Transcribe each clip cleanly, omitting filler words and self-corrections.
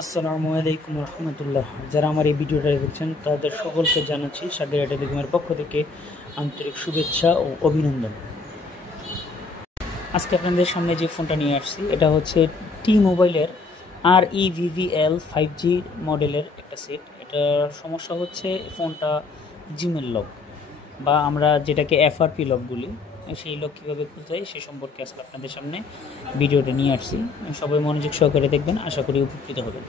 আসসালামু আলাইকুম রহমতুল্লাহ। যারা আমার এই ভিডিওটা দেখছেন তাদের সকলকে জানাচ্ছি সাগিরা টেলিকমের পক্ষ থেকে আন্তরিক শুভেচ্ছা ও অভিনন্দন। আজকে আপনাদের সামনে যে ফোনটা নিয়ে আসছি এটা হচ্ছে টি মোবাইলের REVVL 5G মডেলের একটা সেট। এটার সমস্যা হচ্ছে ফোনটা জিমেল লক বা আমরা যেটাকে FRP লক বলি, সেই লক কীভাবে খুলতে হয় সে সম্পর্কে আজকে আপনাদের সামনে ভিডিওটা নিয়ে আসছি। সবাই মনোযোগ সহকারে দেখবেন, আশা করি উপকৃত হবেন।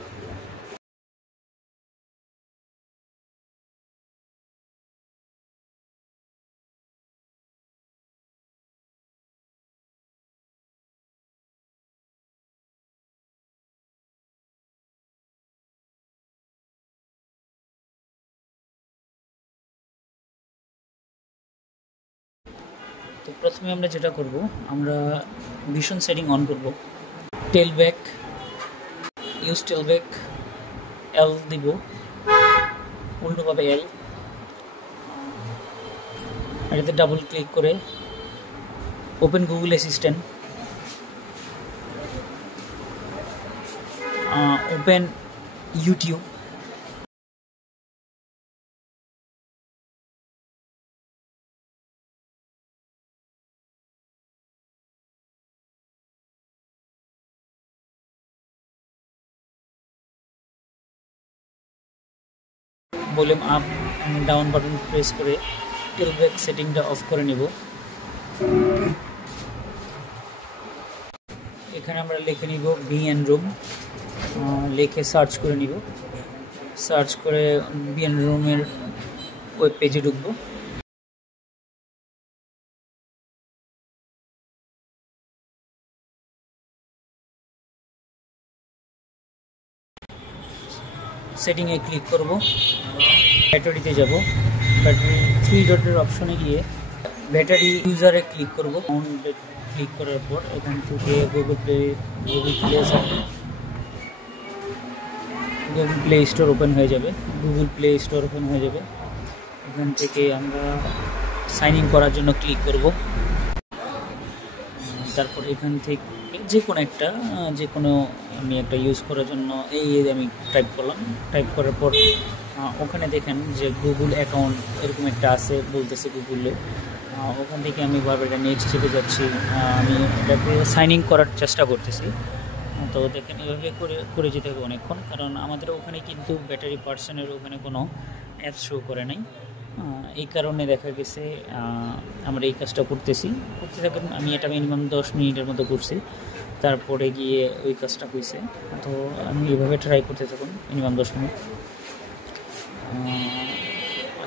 তো প্রথমে আমরা যেটা করব, আমরা ভিশন সেটিং অন করব। টেলব্যাক, ইউজ টেলব্যাক, এল দিব, উল্টোভাবে এল, এটাতে ডাবল ক্লিক করে open Google assistant, open YouTube, volume up down button press করে টেলব্যাক সেটিংটা অফ করে নিব। এখানে আমরা লিখে নিব VN রুম, লিখে সার্চ করে নিব। সার্চ করে VN রুমের ওয়েব পেজে ঢুকব। সেটিংয়ে ক্লিক করব, ব্যাটারিতে যাব, ব্যাটারি 3 ডটের অপশনে গিয়ে ব্যাটারি ইউজারে ক্লিক করব। ক্লিক করার পর এখান থেকে গুগল প্লে স্টোর ওপেন হয়ে যাবে। এখান থেকে আমরা সাইন ইন করার জন্য ক্লিক করব। তারপর এখান থেকে যে কোনো আমি একটা ইউজ করার জন্য আমি টাইপ করলাম। টাইপ করার পর ওখানে দেখেন যে গুগল অ্যাকাউন্ট এরকম একটা আছে বলতেছে গুগলে। ওখান থেকে আমি বারবার এটা নেক্সট চেপে যাচ্ছি। আমি এটাকে সাইন ইন করার চেষ্টা করতেছি। তো দেখেন এভাবে করে যেতে হবে অনেকক্ষণ, কারণ আমাদের ওখানে কিন্তু ব্যাটারি পার্সেন্টের ওখানে কোনো অ্যাপস শো করে নাই। এই কারণে দেখা গেছে আমরা এই কাজটা করতে থাকেন। আমি এটা মিনিমাম 10 মিনিটের মতো করছি, তারপরে গিয়ে ওই কাজটা হয়েছে। তো আমি এভাবে ট্রাই করতে থাকুন মিনিমাম 10 মিনিট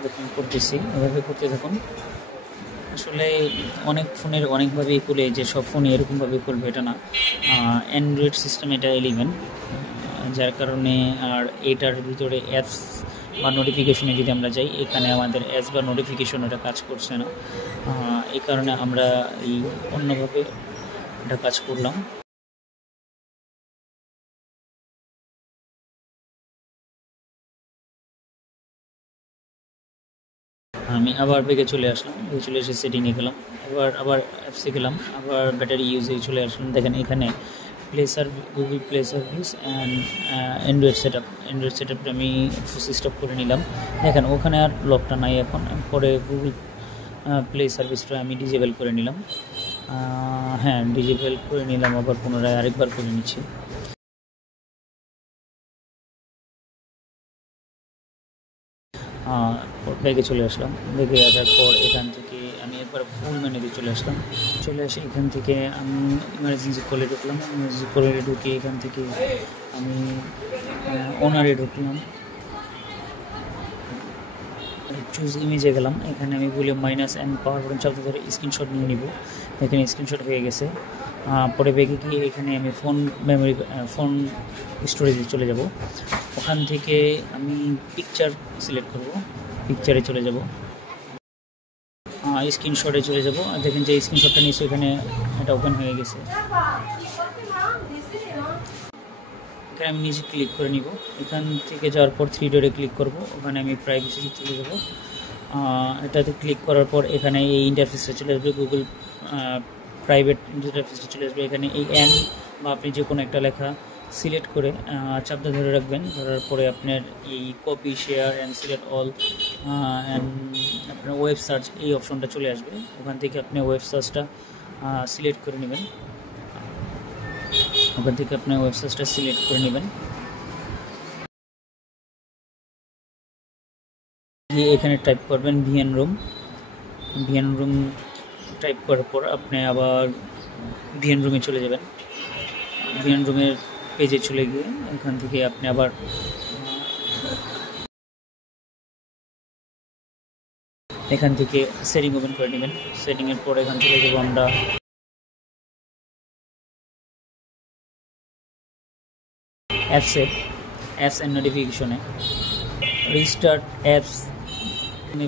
দেখুন করতেছি, এভাবে করতে থাকুন। আসলে অনেক ফোনের অনেকভাবেই খুলে, যে সব ফোনে এরকমভাবে খুলবে এটা না। অ্যান্ড্রয়েড সিস্টেম এটা 11, যার কারণে আর এটার ভিতরে অ্যাপস বা নোটিফিকেশনে যদি আমরা যাই, এখানে আমাদের অ্যাপস বা নোটিফিকেশন এটা কাজ করছে না। এই কারণে আমরা অন্যভাবে এটা কাজ করলাম। আমি আবার ব্যাগে চলে আসলাম, চলে এসে সেটিংয়ে গেলাম, আবার অ্যাপসে গেলাম, আবার ব্যাটারি ইউজে চলে আসলাম। দেখেন এখানে Google play service and Android সেটআপটা আমি সুইচ অফ করে নিলাম। দেখেন ওখানে আর লকটা নাই এখন। পরে গুগল প্লে সার্ভিসটা আমি ডিজেবল করে নিলাম। ডিজেবল করে নিলাম, আবার পুনরায় আরেকবার করে নিচ্ছি। ব্যাগে চলে আসলাম। ব্যাগে আসার পর এখান থেকে আমি একবার ফুল মেনুতে চলে এসে এখান থেকে আমি ইমার্জেন্সি কলে ঢুকে এখান থেকে আমি ওনারে ঢুকলাম, চুজ ইমেজে গেলাম। এখানে আমি ভলিউম -N পাওয়ার বাটন চাপতে ধরে স্ক্রিনশট নিয়ে নিব। এখানে স্ক্রিনশট হয়ে গেছে। পরে ব্যাগে গিয়ে এখানে আমি ফোন স্টোরেজে চলে যাব। ওখান থেকে আমি পিকচার সিলেক্ট করব, পিকচারে চলে যাব, স্ক্রিনশটে চলে যাব। আর দেখেন যে স্ক্রিনশটটা নিয়েছে এখানে এটা ওপেন হয়ে গেছে। এখানে আমি নিজে ক্লিক করে নিব। এখান থেকে যাওয়ার পর 3 ডটে ক্লিক করব, ওখানে আমি প্রাইভেসিতে চলে যাব। এটাতে ক্লিক করার পর এখানে এই ইন্টারফেসটা চলে আসবে, গুগল প্রাইভেট ইন্টারফেসটা চলে আসবে। এখানে এই বা আপনি যে কোনো একটা লেখা সিলেক্ট করে চাপটা ধরে রাখবেন, ধরার পরে আপনার এই copy share and select all and আপনার ওয়েব সার্চ এই অপশনটা চলে আসবে। ওখান থেকে আপনি ওয়েব সার্চটা সিলেক্ট করে নেবেন, গিয়ে এখানে টাইপ করবেন ভিএন রুম টাইপ করার পর আপনি আবার ভিএন রুমে চলে যাবেন। ভিএন রুমের পেজে চলে গিয়ে এখান থেকে আপনি আবার এখান থেকে সেটিং ওপেন করে নেবেন। সেটিংয়ের পর এখান থেকে যাব আমরা অ্যাপস অ্যান্ড নোটিফিকেশনে, রিস্টার্ট অ্যাপস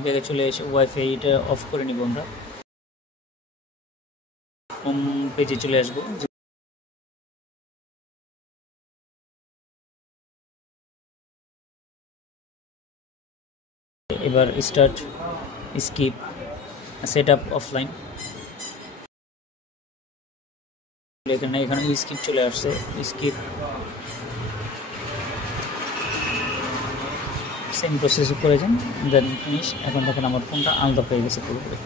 ব্যাগে চলে এসে ওয়াইফাই এটা অফ করে নিব। আমরা হোম পেজে চলে আসবো। এবার start skip set up offline, এখানে স্কিপ চলে আসছে। স্কিপ সেম প্রসেস করে যান, দেন ফিনিশ। এখন দেখেন আমার ফোনটা আলাদা হয়ে গেছে পুরোপুরি।